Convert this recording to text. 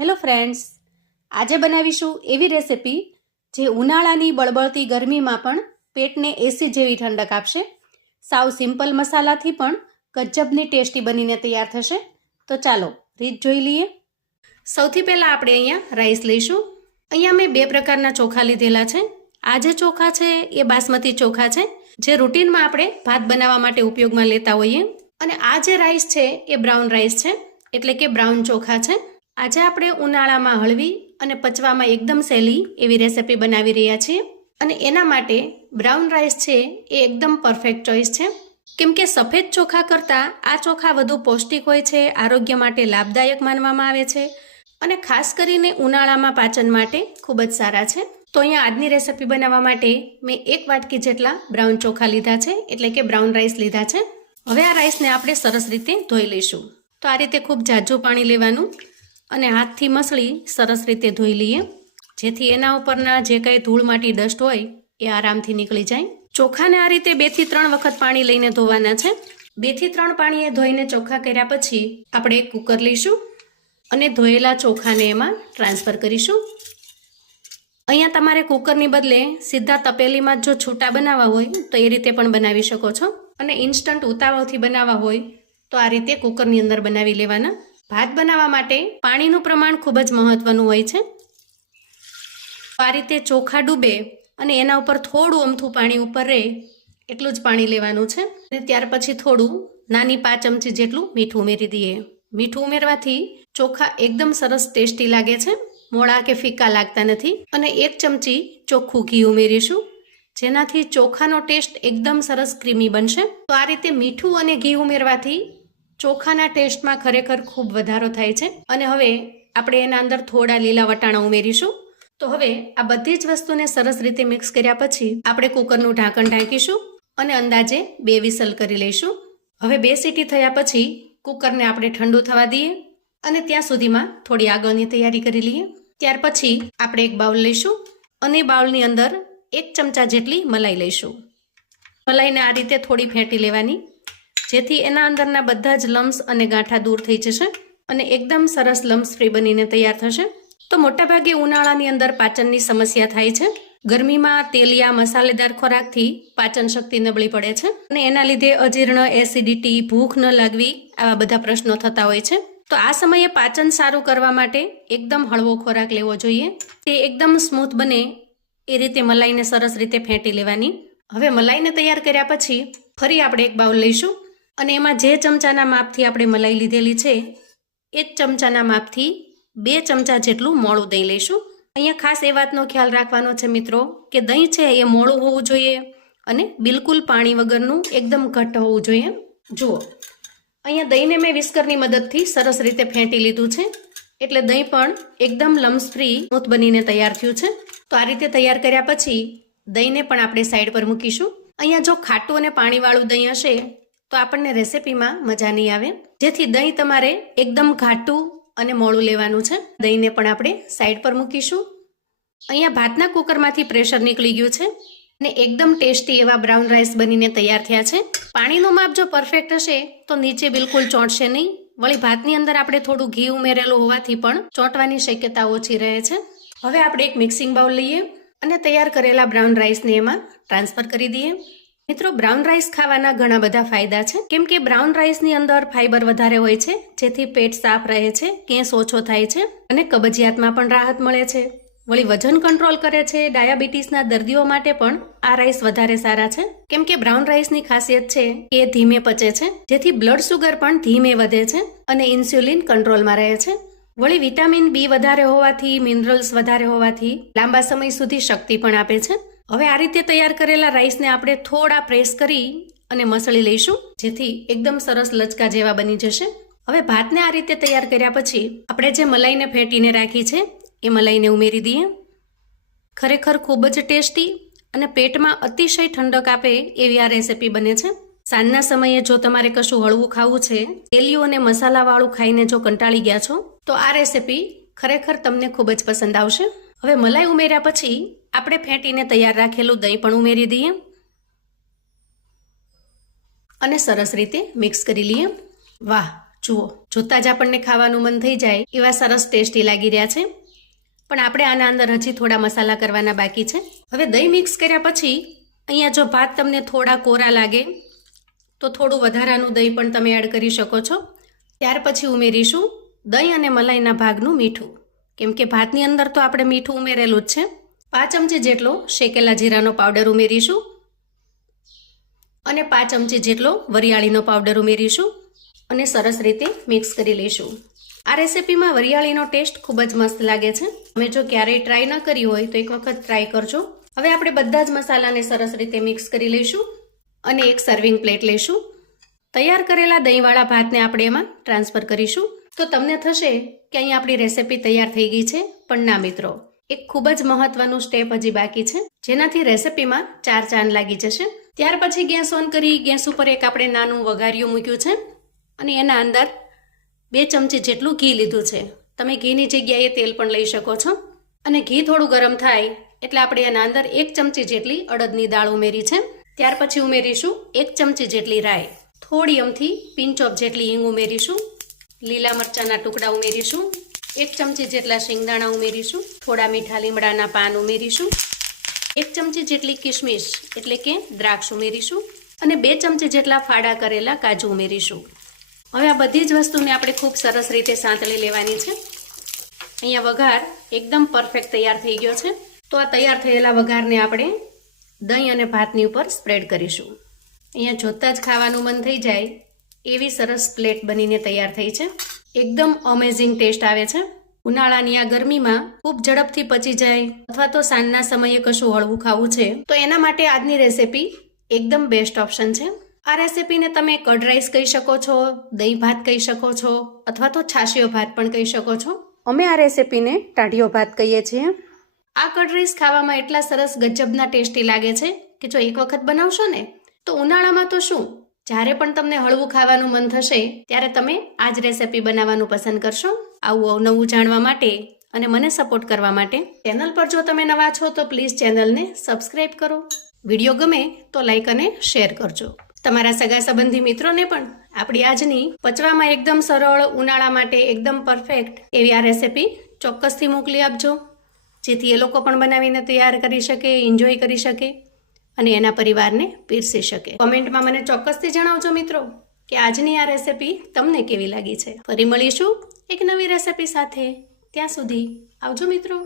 Hello friends, આજે બનાવીશું એવી રેસિપી જે ઉનાળાની બળબળતી ગરમીમાં પણ પેટને એસી જેવી ઠંડક આપશે. સાવ સિમ્પલ મસાલાથી પણ ગજબની ટેસ્ટી બનીને તૈયાર થશે. તો ચાલો રીત જોઈ લઈએ. સૌથી પહેલાં આપણે અહીંયા રાઈસ લઈશું. અહીંયા મેં બે પ્રકારના ચોખા લીધેલા છે. આ જે ચોખા છે એ બાસમતી ચોખા છે, જે રૂટીનમાં આપણે ભાત બનાવવા માટે ઉપયોગમાં લેતા હોઈએ. અને આ જે રાઈસ છે એ બ્રાઉન રાઈસ છે, એટલે કે બ્રાઉન ચોખા છે. આજે આપણે ઉનાળામાં હળવી અને પચવામાં એકદમ સહેલી એવી રેસિપી બનાવી રહ્યા છીએ. અને એના માટે બ્રાઉન રાઈસ છે એ એકદમ પરફેક્ટ ચોઈસ છે, કેમ કે સફેદ ચોખા કરતાં આ ચોખા વધુ પૌષ્ટિક હોય છે, આરોગ્ય માટે લાભદાયક માનવામાં આવે છે અને ખાસ કરીને ઉનાળામાં પાચન માટે ખૂબ જ સારા છે. તો અહીંયા આજની રેસિપી બનાવવા માટે મેં 1 વાટકી જેટલા બ્રાઉન ચોખા લીધા છે, એટલે કે બ્રાઉન રાઈસ લીધા છે. હવે આ રાઈસને આપણે સરસ રીતે ધોઈ લઈશું. તો આ રીતે ખૂબ ઝાઝું પાણી લેવાનું અને હાથથી મસળી સરસ રીતે ધોઈ લઈએ, જેથી એના ઉપરના જે કંઈ ધૂળ માટી ડસ્ટ હોય એ આરામથી નીકળી જાય. ચોખાને આ રીતે 2 થી 3 વખત પાણી લઈને ધોવાના છે. 2 થી 3 પાણીએ ધોઈને ચોખા કર્યા પછી આપણે એક કુકર લઈશું અને ધોયેલા ચોખાને એમાં ટ્રાન્સફર કરીશું. અહીંયા તમારે કુકરની બદલે સીધા તપેલીમાં જો છૂટા બનાવવા હોય તો એ રીતે પણ બનાવી શકો છો, અને ઇન્સ્ટન્ટ ઉતાવળથી બનાવવા હોય તો આ રીતે કુકરની અંદર બનાવી લેવાના. ભાત બનાવવા માટે પાણીનું પ્રમાણ ખૂબ જ મહત્વનું હોય છે. આ રીતે ચોખા ડૂબે અને એના ઉપર થોડું અમથું પાણી ઉપર રહે એટલું જ પાણી લેવાનું છે. અને ત્યાર પછી થોડું નાની 5 ચમચી જેટલું મીઠું ઉમેરી દઈએ. મીઠું ઉમેરવાથી ચોખા એકદમ સરસ ટેસ્ટી લાગે છે, મોળા કે ફીકા લાગતા નથી. અને 1 ચમચી ચોખ્ખું ઘી ઉમેરીશું, જેનાથી ચોખાનો ટેસ્ટ એકદમ સરસ ક્રીમી બનશે. તો આ રીતે મીઠું અને ઘી ઉમેરવાથી ચોખાના ટેસ્ટમાં ખરેખર ખૂબ વધારો થાય છે. અને હવે આપણે એના અંદર થોડા લીલા વટાણા ઉમેરીશું. તો હવે આ બધી જ વસ્તુને સરસ રીતે મિક્સ કર્યા પછી આપણે કુકરનું ઢાંકણ ઢાંકીશું અને અંદાજે 2 વિસલ કરી લઈશું. હવે 2 સીટી થયા પછી કુકરને આપણે ઠંડુ થવા દઈએ અને ત્યાં સુધીમાં થોડી આગળની તૈયારી કરી લઈએ. ત્યાર પછી આપણે એક બાઉલ લઈશું અને બાઉલની અંદર 1 ચમચા જેટલી મલાઈ લઈશું. મલાઈને આ રીતે થોડી ફેંટી લેવાની, જેથી એના અંદરના બધા જ લમ્સ અને ગાંઠા દૂર થઈ જશે અને એકદમ સરસ લમ્સ ફ્રી બનીને તૈયાર થશે. તો મોટાભાગે ઉનાળાની અંદર પાચનની સમસ્યા થાય છે. ગરમીમાં તેલિયા મસાલેદાર ખોરાકથી પાચન શક્તિ નબળી પડે છે અને એના લીધે અજીર્ણ, એસિડિટી, ભૂખ ન લાગવી આવા બધા પ્રશ્નો થતા હોય છે. તો આ સમયે પાચન સારું કરવા માટે એકદમ હળવો ખોરાક લેવો જોઈએ. તે એકદમ સ્મૂથ બને એ રીતે મલાઈને સરસ રીતે ફેંટી લેવાની. હવે મલાઈને તૈયાર કર્યા પછી ફરી આપણે એક બાઉલ લઈશું અને એમાં જે ચમચાના માપથી આપણે મલાઈ લીધેલી છે એ જ ચમચાના માપથી 2 ચમચા જેટલું મોળું દહીં લઈશું. અહીંયા ખાસ એ વાતનો ખ્યાલ રાખવાનો છે મિત્રો કે દહીં છે એ મોળું હોવું જોઈએ અને બિલકુલ પાણી વગરનું એકદમ ઘટ્ટ હોવું જોઈએ. જુઓ, અહીંયા દહીંને મેં વિસ્કરની મદદથી સરસ રીતે ફેંટી લીધું છે, એટલે દહીં પણ એકદમ લમ્સ ફ્રી સ્મૂથ બનીને તૈયાર થયું છે. તો આ રીતે તૈયાર કર્યા પછી દહીંને પણ આપણે સાઈડ પર મૂકીશું. અહીંયા જો ખાટું અને પાણીવાળું દહીં હશે તો આપણને રેસિપીમાં મજા નહીં આવે, જેથી દહીં તમારે એકદમ ઘાટું અને મોળું લેવાનું છે. દહીંને પણ આપણે સાઈડ પર મૂકીશું. અહીંયા ભાતના કુકરમાંથી પ્રેશર નીકળી ગયું છે અને એકદમ ટેસ્ટી એવા બ્રાઉન રાઈસ બનીને તૈયાર થયા છે. પાણીનું માપ જો પરફેક્ટ હશે તો નીચે બિલકુલ ચોંટશે નહીં. વળી ભાતની અંદર આપણે થોડું ઘી ઉમેરેલું હોવાથી પણ ચોંટવાની શક્યતા ઓછી રહે છે. હવે આપણે એક મિક્સિંગ બાઉલ લઈએ અને તૈયાર કરેલા બ્રાઉન રાઈસને એમાં ટ્રાન્સફર કરી દઈએ. મિત્રો, બ્રાઉન રાઈસ ખાવાના ઘણા બધા ફાયદા છે, કેમ કે બ્રાઉન રાઈસની અંદર ફાઈબર વધારે હોય છે, જેથી પેટ સાફ રહે છે, ગેસ ઓછો થાય છે અને કબજિયાતમાં પણ રાહત મળે છે. વળી વજન કંટ્રોલ કરે છે. ડાયાબિટીસના દર્દીઓ માટે પણ આ રાઈસ વધારે સારા છે, કેમ કે બ્રાઉન રાઈસની ખાસિયત છે કે એ ધીમે પચે છે, જેથી બ્લડ સુગર પણ ધીમે વધે છે અને ઇન્સ્યુલિન કંટ્રોલમાં રહે છે. વળી વિટામિન B વધારે હોવાથી, મિનરલ્સ વધારે હોવાથી લાંબા સમય સુધી શક્તિ પણ આપે છે. હવે આ રીતે તૈયાર કરેલા રાઈસને આપણે થોડા પ્રેસ કરી અને મસળી લઈશું, જેથી એકદમ સરસ લચકા જેવા બની જશે. હવે ભાતને આ રીતે તૈયાર કર્યા પછી આપણે જે મલાઈને ફેંટીને રાખી છે એ મલાઈને ઉમેરી દઈએ. ખરેખર ખૂબ જ ટેસ્ટી અને પેટમાં અતિશય ઠંડક આપે એવી આ રેસિપી બને છે. સાંજના સમયે જો તમારે કશું હળવું ખાવું છે, તેલિયું અને મસાલાવાળું ખાઈને જો કંટાળી ગયા છો, તો આ રેસિપી ખરેખર તમને ખૂબ જ પસંદ આવશે. હવે મલાઈ ઉમેર્યા પછી આપણે ફેંટીને તૈયાર રાખેલું દહીં પણ ઉમેરી દઈએ અને સરસ રીતે મિક્સ કરી લઈએ. વાહ, જુઓ, જોતાં જ આપણને ખાવાનું મન થઈ જાય એવા સરસ ટેસ્ટી લાગી રહ્યા છે. પણ આપણે આના અંદર હજી થોડા મસાલા કરવાના બાકી છે. હવે દહીં મિક્સ કર્યા પછી અહીંયા જો ભાત તમને થોડા કોરા લાગે તો થોડું વધારાનું દહીં પણ તમે એડ કરી શકો છો. ત્યાર પછી ઉમેરીશું દહીં અને મલાઈના ભાગનું મીઠું, કેમ કે ભાતની અંદર તો આપણે મીઠું ઉમેરેલું જ છે. 5 ચમચી જેટલો શેકેલા જીરાનો પાવડર ઉમેરીશું અને 5 ચમચી જેટલો વરિયાળીનો પાવડર ઉમેરીશું અને સરસ રીતે મિક્સ કરી લઈશું. આ રેસિપીમાં વરિયાળીનો ટેસ્ટ ખૂબ જ મસ્ત લાગે છે. તમે જો ક્યારેય ટ્રાય ન કરી હોય તો એક વખત ટ્રાય કરજો. હવે આપણે બધા જ મસાલાને સરસ રીતે મિક્સ કરી લઈશું અને એક સર્વિંગ પ્લેટ લઈશું. તૈયાર કરેલા દહીંવાળા ભાતને આપણે એમાં ટ્રાન્સફર કરીશું. તો તમને થશે કે અહીં આપણી રેસિપી તૈયાર થઈ ગઈ છે, પણ ના મિત્રો, એક ખૂબ જ મહત્વનું સ્ટેપ હજી બાકી છે, જેનાથી રેસિપીમાં 4 ચાંદ લાગી જશે. ત્યાર પછી ગેસ ઓન કરી ગેસ ઉપર એક આપણે નાનું વઘારિયું મૂક્યું છે અને એના અંદર 2 ચમચી જેટલું ઘી લીધું છે. તમે ઘીની જગ્યાએ તેલ પણ લઈ શકો છો. અને ઘી થોડું ગરમ થાય એટલે આપણે એના અંદર 1 ચમચી જેટલી અડદની દાળ ઉમેરી છે. ત્યાર પછી ઉમેરીશું 1 ચમચી જેટલી રાઈ, થોડી અમથી પિંચ ઓફ જેટલી હિંગ ઉમેરીશું, લીલા મરચાંના ટુકડા ઉમેરીશું, 1 ચમચી જેટલા શિંગદાણા ઉમેરીશું, થોડા મીઠા લીમડાના પાન ઉમેરીશું, 1 ચમચી જેટલી કિશમિશ એટલે કે દ્રાક્ષ ઉમેરીશું અને 2 ચમચી જેટલા ફાડા કરેલા કાજુ ઉમેરીશું. હવે આ બધી જ વસ્તુને આપણે ખૂબ સરસ રીતે સાંતળી લેવાની છે. અહીંયા વઘાર એકદમ પરફેક્ટ તૈયાર થઈ ગયો છે. તો આ તૈયાર થયેલા વઘારને આપણે દહીં અને ભાતની ઉપર સ્પ્રેડ કરીશું. અહીંયા જોતાં જ ખાવાનું મન થઈ જાય એવી સરસ પ્લેટ બનીને તૈયાર થઈ છે. એકદમ અમેઝિંગ ટેસ્ટ આવે છે. ઉનાળાની આ ગરમીમાં ખૂબ ઝડપથી પચી જાય અથવા તો સાંજના સમયે કશું હળવું ખાવું છે તો એના માટે આજની રેસિપી એકદમ બેસ્ટ ઓપ્શન છે. આ રેસિપીને તમે કર્ડ રાઈસ કહી શકો છો, દહીં ભાત કહી શકો છો અથવા તો છાશિયો ભાત પણ કહી શકો છો. અમે આ રેસિપીને ટાઢિયો ભાત કહીએ છીએ. આ કર્ડ રાઈસ ખાવામાં એટલા સરસ ગજબના ટેસ્ટી લાગે છે કે જો એક વખત બનાવશો ને તો ઉનાળામાં તો શું, જ્યારે પણ તમને હળવું ખાવાનું મન થશે ત્યારે તમે આ જ રેસિપી બનાવવાનું પસંદ કરશો. આવું અવનવું જાણવા માટે અને મને સપોર્ટ કરવા માટે ચેનલ પર જો તમે નવા છો તો પ્લીઝ ચેનલને સબસ્ક્રાઇબ કરો. વિડીયો ગમે તો લાઈક અને શેર કરજો. તમારા સગા સંબંધી મિત્રોને પણ આપણી આજની પચવામાં એકદમ સરળ, ઉનાળા માટે એકદમ પરફેક્ટ એવી આ રેસિપી ચોક્કસથી મોકલી આપજો, જેથી એ લોકો પણ બનાવીને તૈયાર કરી શકે, એન્જોય કરી શકે અને એના પરિવારને પીરસી શકે. કોમેન્ટમાં મને ચોક્કસથી જણાવજો મિત્રો કે આજની આ રેસિપી તમને કેવી લાગી છે. ફરી મળીશું એક નવી રેસિપી સાથે. ત્યાં સુધી આવજો મિત્રો.